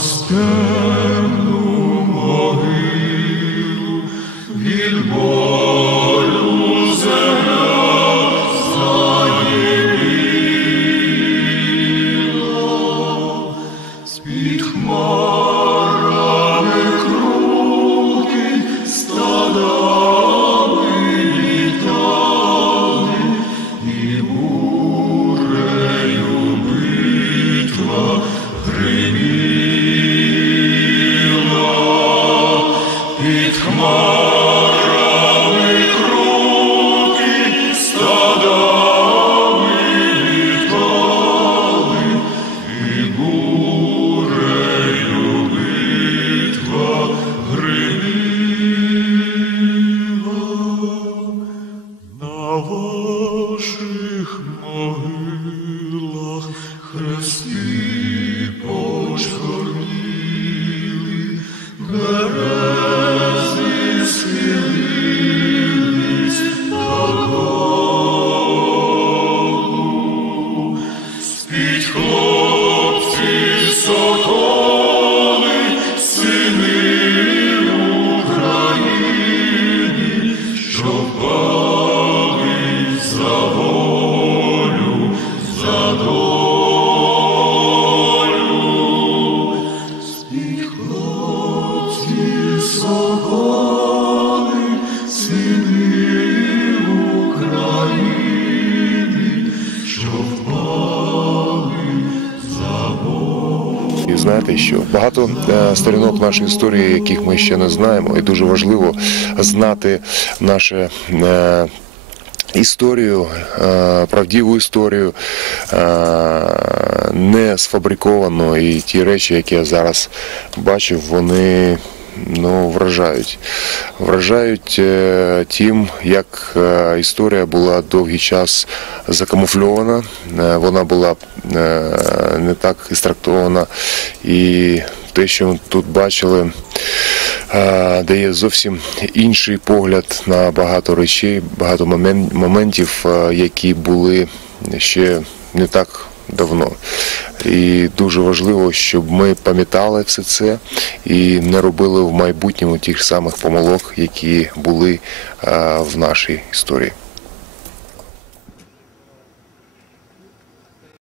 Oscar. Знаєте, що багато е, сторінок нашої історії, яких ми ще не знаємо, і дуже важливо знати наше. Е, Історію, е, правдиву історію, е, не сфабриковану, і ті речі, які я зараз бачив, вони ну, вражають. Вражають е, тим, як історія була довгий час закамуфльована, вона була не так істрактована. І те, що ми тут бачили, дає зовсім інший погляд на багато речей, багато моментів, е, які були ще не так давно. І дуже важливо, щоб ми пам'ятали все це і не робили в майбутньому тих самих помилок, які були е, в нашій історії.